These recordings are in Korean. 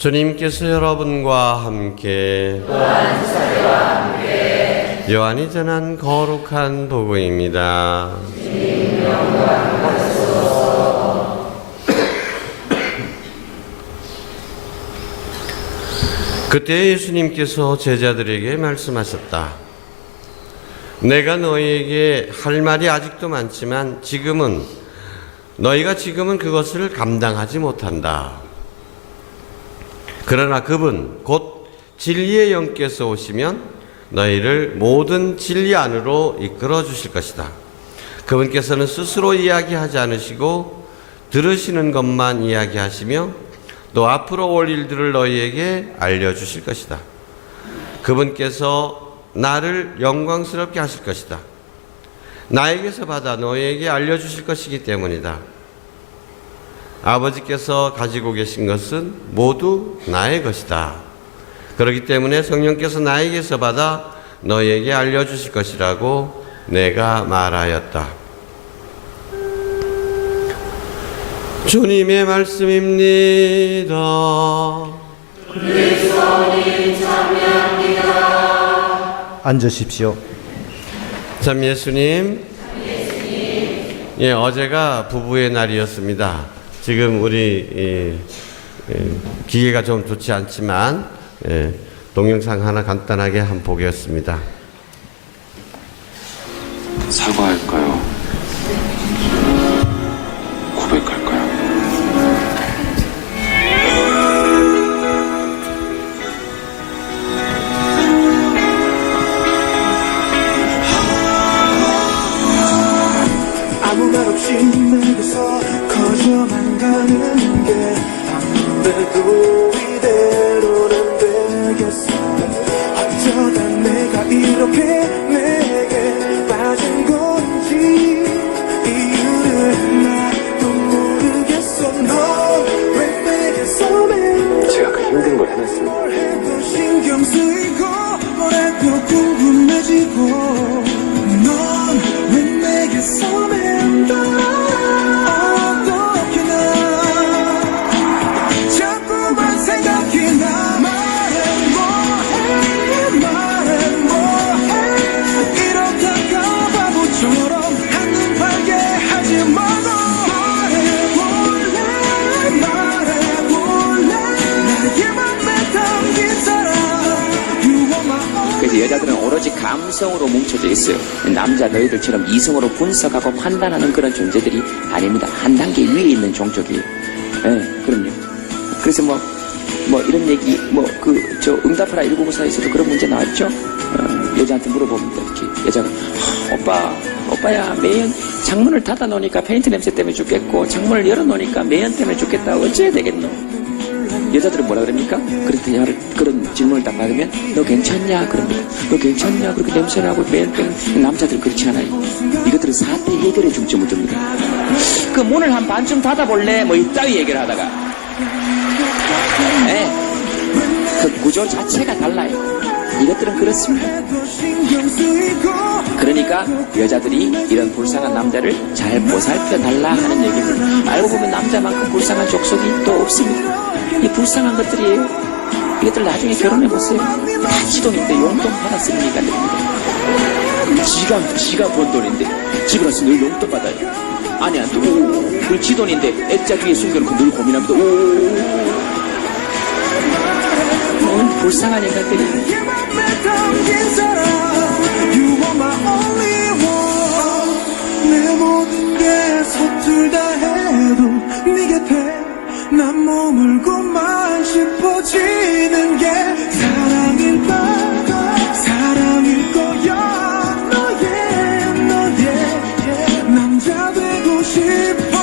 주님께서 여러분과 함께 요한이 전한 거룩한 복음입니다. 그때 예수님께서 제자들에게 말씀하셨다. 내가 너희에게 할 말이 아직도 많지만 너희가 지금은 그것을 감당하지 못한다. 그러나 그분 곧 진리의 영께서 오시면 너희를 모든 진리 안으로 이끌어 주실 것이다. 그분께서는 스스로 이야기하지 않으시고 들으시는 것만 이야기하시며 또 앞으로 올 일들을 너희에게 알려주실 것이다. 그분께서 나를 영광스럽게 하실 것이다. 나에게서 받아 너희에게 알려주실 것이기 때문이다. 아버지께서 가지고 계신 것은 모두 나의 것이다. 그렇기 때문에 성령께서 나에게서 받아 너희에게 알려주실 것이라고 내가 말하였다. 주님의 말씀입니다. 그리스도님 참여합니다. 앉으십시오. 참 예수님. 예, 어제가 부부의 날이었습니다. 지금 우리 기계가 좀 좋지 않지만 동영상 하나 간단하게 한번 보겠습니다. 사과할까요? 고백할까요? 아무 말 없이 내게서 커져만 가는 게 아무래도 이대로는 되겠어. 어쩌다 내가 이렇게 내게 빠진 건지 이유를 나도 모르겠어. 넌 왜 내게서 제가 그 힘든 걸 해냈습니다. 뭘 해도 신경 쓰이고 뭘 해도 궁금해지고 넌 왜 내게서 맨날 어떻게나 자꾸만 생각이 나. 말해 뭐해 이러다가 바보처럼 한눈 팔게 하지 마고 말해볼래 나의 맘에 담긴 사람 You are my only. 그래서 여자들은 오로지 감성으로 뭉쳐져 있어요. 남자 너희들처럼 이성으로 분석하고 판단하는 그런 존재들이 아닙니다. 한 단계 위에 있는 종족이에요. 네, 그럼요. 그래서 이런 얘기, 응답하라 1994에서도 그런 문제 나왔죠? 여자한테 물어보면 이렇게 여자가, 오빠야, 매연, 창문을 닫아 놓으니까 페인트 냄새 때문에 죽겠고, 창문을 열어 놓으니까 매연 때문에 죽겠다. 어찌해야 되겠노? 여자들은 뭐라 그럽니까? 그런 질문을 딱 받으면, 너 괜찮냐? 그럽니다. 너 괜찮냐? 그렇게 냄새나고 매연 때문에. 남자들은 그렇지 않아요. 이것들은 사태 해결에 중점을 둡니다. 그 문을 한 반쯤 닫아볼래? 이따위 얘기를 하다가. 네. 그 구조 자체가 달라요. 이것들은 그렇습니다. 그러니까 여자들이 이런 불쌍한 남자를 잘 보살펴 달라 하는 얘기입니다. 알고 보면 남자만큼 불쌍한 족속이 또 없습니다. 이 불쌍한 것들이에요. 이것들 나중에 결혼해보세요. 다 지돈인데 용돈 받았으니까 됩니다. 지가 번 돈인데 집에 가서 늘 용돈 받아요. 아내한테 그 지돈인데 액자 위에 숨겨놓고 늘 고민합니다. 불쌍한 인간들이. 내 모든 게 서툴다 해도 네 곁에 난 머물고만 싶어지는 게 사랑일 거야. 너의 남자 되고 싶어.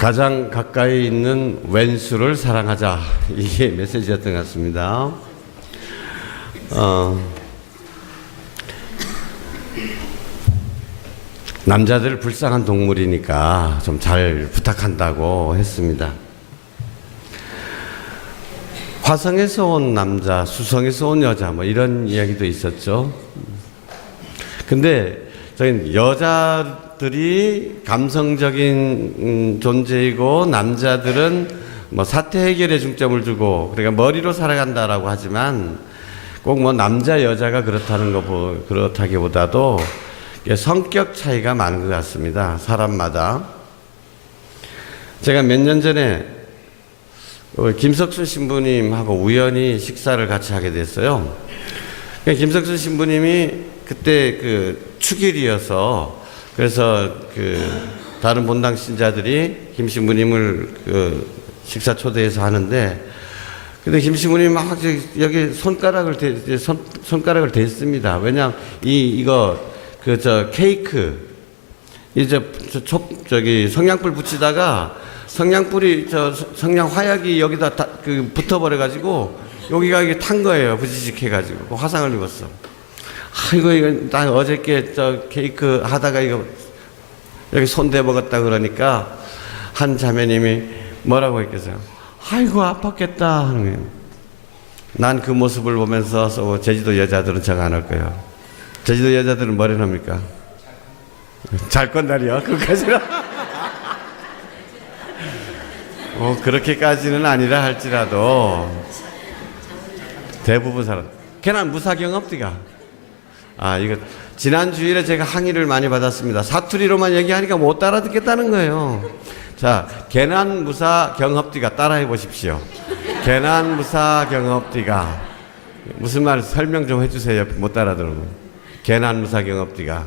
가장 가까이 있는 왼수를 사랑하자. 이게 메시지였던 것 같습니다. 남자들 불쌍한 동물이니까 좀 잘 부탁한다고 했습니다. 화성에서 온 남자, 수성에서 온 여자, 뭐 이런 이야기도 있었죠. 근데 저희 여자들이 감성적인 존재이고 남자들은 뭐 사태 해결에 중점을 두고 그러니까 머리로 살아간다라고 하지만 꼭 뭐 남자 여자가 그렇다기보다도 성격 차이가 많은 것 같습니다. 사람마다. 제가 몇 년 전에 김석순 신부님하고 우연히 식사를 같이 하게 됐어요. 김석순 신부님이 그때 그 축일이어서 그래서 그 다른 본당 신자들이 김 신부님을 그 식사 초대해서 하는데 근데 김 신부님이 막 여기 손가락을 댔습니다. 왜냐 이거 케이크 이제 저기 성냥불 붙이다가 성냥불이 성냥 화약이 여기다 붙어버려 가지고 여기가 이게 탄 거예요. 부지직 해가지고 화상을 입었어. 아이고 이거 나 어저께 케이크 하다가 이거 여기 손대 먹었다 그러니까 한 자매님이 뭐라고 했겠어요? 아이고 아팠겠다 하는 거예요. 난 그 모습을 보면서 제주도 여자들은 저거 안 할 거예요. 제주도 여자들은 뭐래 합니까? 잘 건다리요? 그까지는 그렇게까지는 아니라 할지라도 대부분 사람 걔는 무사경업디가 이거 지난 주일에 제가 항의를 많이 받았습니다. 사투리로만 얘기하니까 못 알아듣겠다는 거예요. 자, 개난 무사 경합디가 따라해 보십시오. 개난 무사 경합디가 무슨 말 설명 좀 해주세요. 못 알아들으면. 개난 무사 경합디가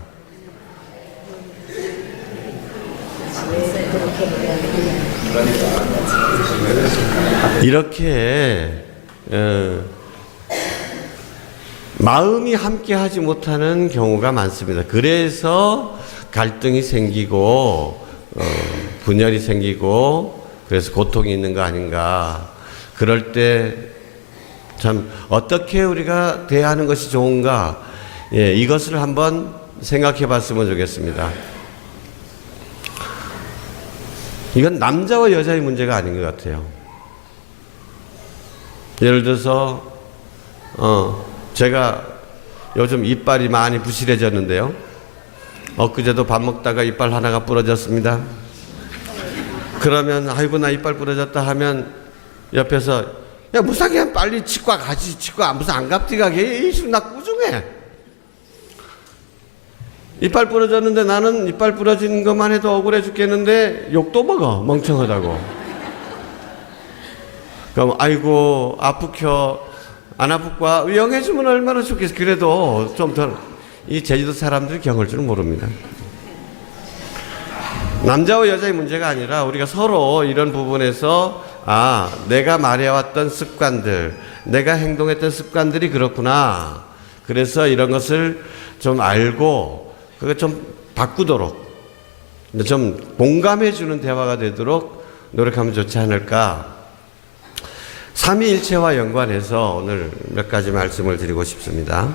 이렇게 마음이 함께하지 못하는 경우가 많습니다. 그래서 갈등이 생기고 분열이 생기고 그래서 고통이 있는 거 아닌가. 그럴 때 참 어떻게 우리가 대하는 것이 좋은가, 이것을 한번 생각해 봤으면 좋겠습니다. 이건 남자와 여자의 문제가 아닌 것 같아요. 예를 들어서 제가 요즘 이빨이 많이 부실해졌는데요. 엊그제도 밥 먹다가 이빨 하나가 부러졌습니다. 그러면 아이고 나 이빨 부러졌다 하면 옆에서 야 무사게 빨리 치과 가지. 치과 무슨 안 갑디가 이씨 나 꾸중해. 이빨 부러졌는데 나는 이빨 부러진 것만 해도 억울해 죽겠는데 욕도 먹어. 멍청하다고. 그럼 아이고 아프켜 안 아프과 영해주면 얼마나 좋겠어. 그래도 좀 더 이 제주도 사람들이 경을 줄 모릅니다. 남자와 여자의 문제가 아니라 우리가 서로 이런 부분에서 내가 말해왔던 습관들, 내가 행동했던 습관들이 그렇구나. 그래서 이런 것을 좀 알고 그거 좀 바꾸도록 좀 공감해주는 대화가 되도록 노력하면 좋지 않을까. 삼위일체와 연관해서 오늘 몇 가지 말씀을 드리고 싶습니다.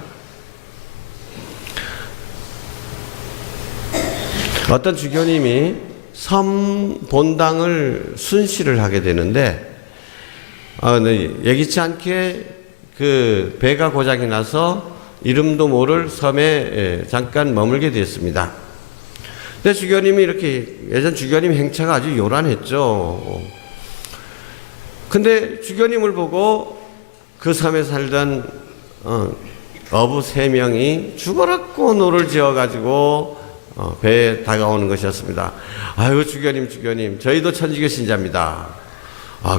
어떤 주교님이 섬 본당을 순시를 하게 되는데 예기치 않게 그 배가 고장이 나서 이름도 모를 섬에 잠깐 머물게 되었습니다. 근데 주교님이 이렇게 예전 주교님 행차가 아주 요란했죠. 근데 주교님을 보고 그 섬에 살던 어부 3명이 죽어라고 노를 지어가지고 배에 다가오는 것이었습니다. 아이고 주교님 저희도 천주교 신자입니다.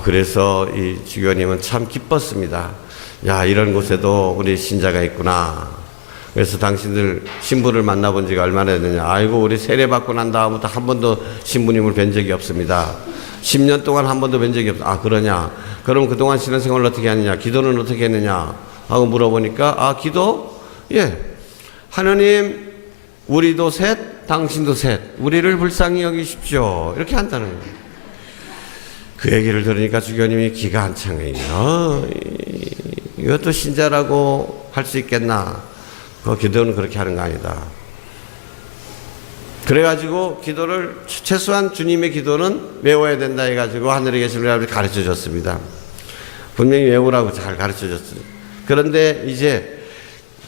그래서 이 주교님은 참 기뻤습니다. 야 이런 곳에도 우리 신자가 있구나. 그래서 당신들 신부를 만나본 지가 얼마나 됐느냐. 아이고 우리 세례받고 난 다음부터 한 번도 신부님을 뵌 적이 없습니다. 10년 동안 한 번도 뵌 적이 없어. 그러냐. 그럼 그동안 신앙생활을 어떻게 하느냐. 기도는 어떻게 했느냐 하고 물어보니까 기도? 예. 하느님 우리도 셋, 당신도 셋. 우리를 불쌍히 여기십시오. 이렇게 한다는 거예요. 그 얘기를 들으니까 주교님이 기가 한 창이에요. 이것도 신자라고 할 수 있겠나? 그 기도는 그렇게 하는 거 아니다. 그래가지고 기도를 최소한 주님의 기도는 외워야 된다 해가지고 하늘에 계신 우리 아버지 가르쳐 줬습니다. 분명히 외우라고 잘 가르쳐 줬어요. 그런데 이제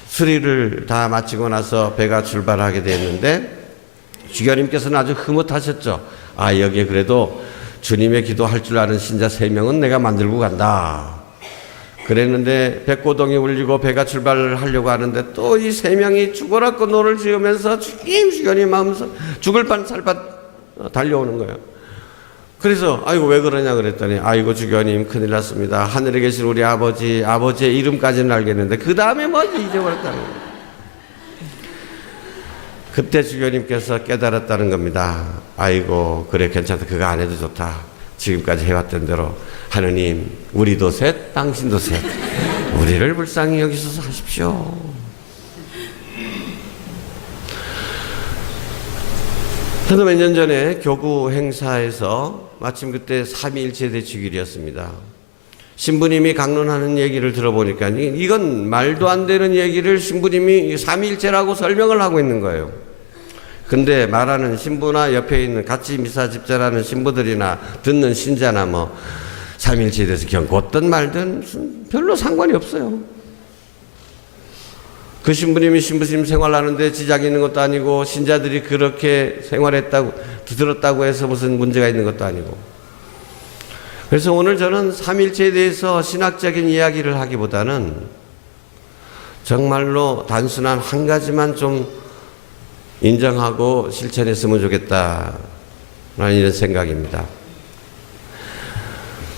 수리를 다 마치고 나서 배가 출발하게 됐는데 주교님께서는 아주 흐뭇하셨죠. 아, 여기에 그래도 주님의 기도할 줄 아는 신자 3명은 내가 만들고 간다. 그랬는데 백고동이 울리고 배가 출발하려고 하는데 또 이 3명이 죽어라고 노를 지으면서 주교님 마음에서 죽을 판 살판 달려오는 거예요. 그래서 아이고 왜 그러냐 그랬더니 아이고 주교님 큰일 났습니다. 하늘에 계신 우리 아버지의 이름까지는 알겠는데 그 다음에 뭐지 잊어버렸다는 거예요. 그때 주교님께서 깨달았다는 겁니다. 아이고 그래 괜찮다. 그거 안 해도 좋다. 지금까지 해왔던 대로 하느님 우리도 셋 당신도 셋 우리를 불쌍히 여기셔서 하십시오. 저도 몇 년 전에 교구 행사에서 마침 그때 삼위일체 대축일이었습니다. 신부님이 강론하는 얘기를 들어보니까 이건 말도 안 되는 얘기를 신부님이 삼위일체라고 설명을 하고 있는 거예요. 근데 말하는 신부나 옆에 있는 같이 미사 집전하는 신부들이나 듣는 신자나 뭐 삼위일체에 대해서 경고든 말든 별로 상관이 없어요. 그 신부님이 신부님 생활하는데 지장이 있는 것도 아니고 신자들이 그렇게 생활했다고 들었다고 해서 무슨 문제가 있는 것도 아니고. 그래서 오늘 저는 삼위일체에 대해서 신학적인 이야기를 하기보다는 정말로 단순한 한 가지만 좀 인정하고 실천했으면 좋겠다라는 이런 생각입니다.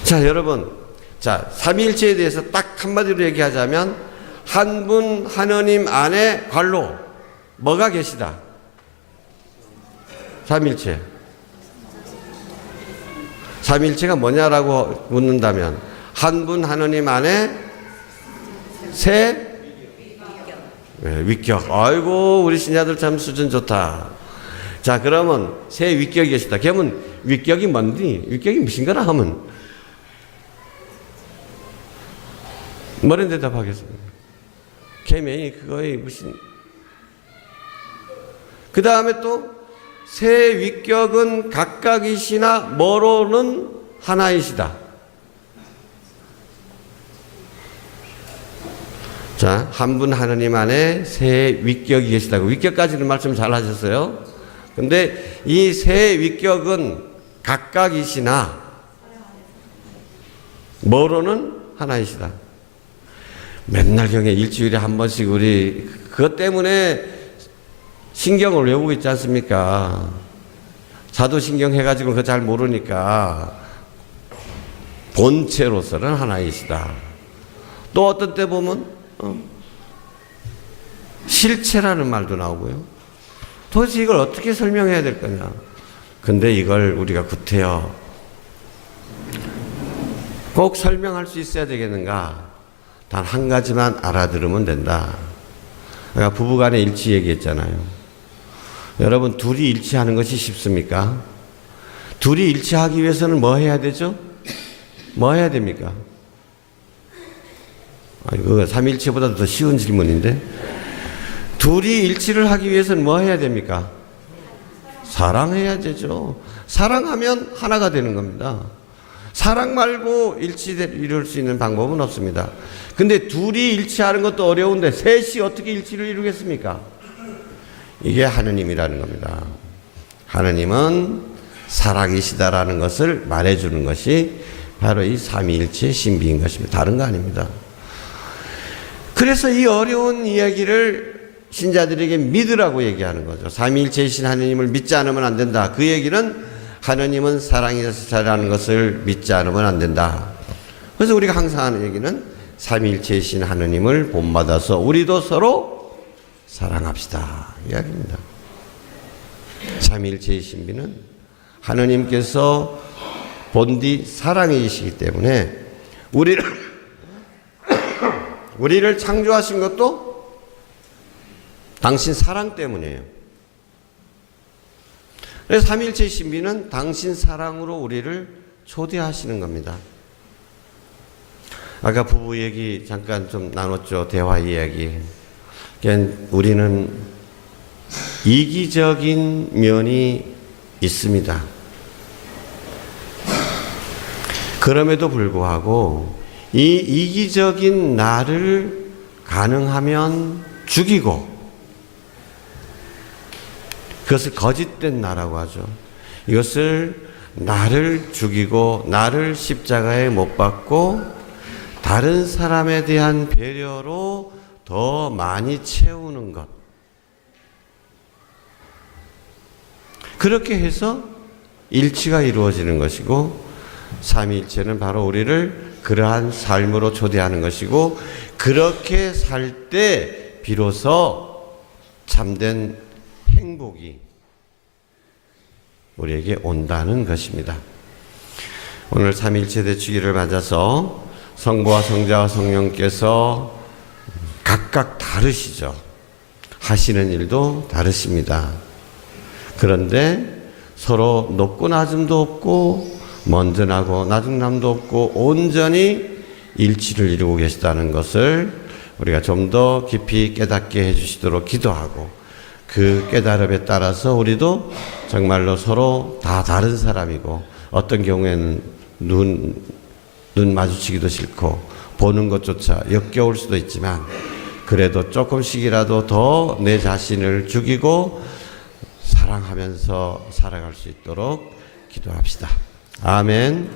자, 여러분, 자, 삼위일체에 대해서 딱 한마디로 얘기하자면 한 분 하느님 안에 관로 뭐가 계시다? 삼위일체. 삼위일체가 뭐냐라고 묻는다면 한 분 하느님 안에 세 위격. 아이고 우리 신자들 참 수준 좋다. 자, 그러면 세 위격이 계시다. 그러면 위격이 뭔지, 위격이 무슨 거라 하면 뭐라는 대답하겠습니까? 개명이 그거의 무슨. 그 다음에 또 세 위격은 각각이시나 뭐로는 하나이시다. 자, 한 분 하느님 안에 세 위격이 계시다고. 위격까지는 말씀 잘 하셨어요. 근데 이 세 위격은 각각이시나 뭐로는 하나이시다. 맨날 경에 일주일에 한 번씩 우리 그것 때문에 신경을 외우고 있지 않습니까? 사도신경 해가지고 그거 잘 모르니까 본체로서는 하나이시다. 또 어떤 때 보면 실체라는 말도 나오고요. 도대체 이걸 어떻게 설명해야 될 거냐. 근데 이걸 우리가 구태여 꼭 설명할 수 있어야 되겠는가? 단 한 가지만 알아들으면 된다. 내가 부부간의 일치 얘기했잖아요. 여러분, 둘이 일치하는 것이 쉽습니까? 둘이 일치하기 위해서는 뭐 해야 되죠? 뭐 해야 됩니까? 이거 삼위일체보다 더 쉬운 질문인데, 둘이 일치를 하기 위해서는 뭐 해야 됩니까? 사랑해야 되죠. 사랑하면 하나가 되는 겁니다. 사랑 말고 일치를 이룰 수 있는 방법은 없습니다. 근데 둘이 일치하는 것도 어려운데 셋이 어떻게 일치를 이루겠습니까? 이게 하느님이라는 겁니다. 하느님은 사랑이시다라는 것을 말해주는 것이 바로 이 삼위일체의 신비인 것입니다. 다른 거 아닙니다. 그래서 이 어려운 이야기를 신자들에게 믿으라고 얘기하는 거죠. 삼위일체이신 하느님을 믿지 않으면 안 된다. 그 얘기는 하느님은 사랑이시다라는 것을 믿지 않으면 안 된다. 그래서 우리가 항상 하는 얘기는 삼위일체이신 하느님을 본받아서 우리도 서로 사랑합시다 이야기입니다. 삼위일체의 신비는 하느님께서 본디 사랑이시기 때문에 우리를 창조하신 것도 당신 사랑 때문이에요. 그래서 삼위일체의 신비는 당신 사랑으로 우리를 초대하시는 겁니다. 아까 부부 얘기 잠깐 좀 나눴죠. 대화 이야기. 그러니까 우리는 이기적인 면이 있습니다. 그럼에도 불구하고 이 이기적인 나를 가능하면 죽이고, 그것을 거짓된 나라고 하죠. 이것을 나를 죽이고 나를 십자가에 못 박고 다른 사람에 대한 배려로 더 많이 채우는 것. 그렇게 해서 일치가 이루어지는 것이고, 삼위일체는 바로 우리를 그러한 삶으로 초대하는 것이고, 그렇게 살 때 비로소 참된 행복이 우리에게 온다는 것입니다. 오늘 삼위일체 대축일을 맞아서 성부와 성자와 성령께서 각각 다르시죠. 하시는 일도 다르십니다. 그런데 서로 높고 낮음도 없고 먼저 나고 나중남도 없고 온전히 일치를 이루고 계시다는 것을 우리가 좀 더 깊이 깨닫게 해주시도록 기도하고, 그 깨달음에 따라서 우리도 정말로 서로 다 다른 사람이고, 어떤 경우에는 눈 마주치기도 싫고 보는 것조차 역겨울 수도 있지만, 그래도 조금씩이라도 더 내 자신을 죽이고 사랑하면서 살아갈 수 있도록 기도합시다. 아멘.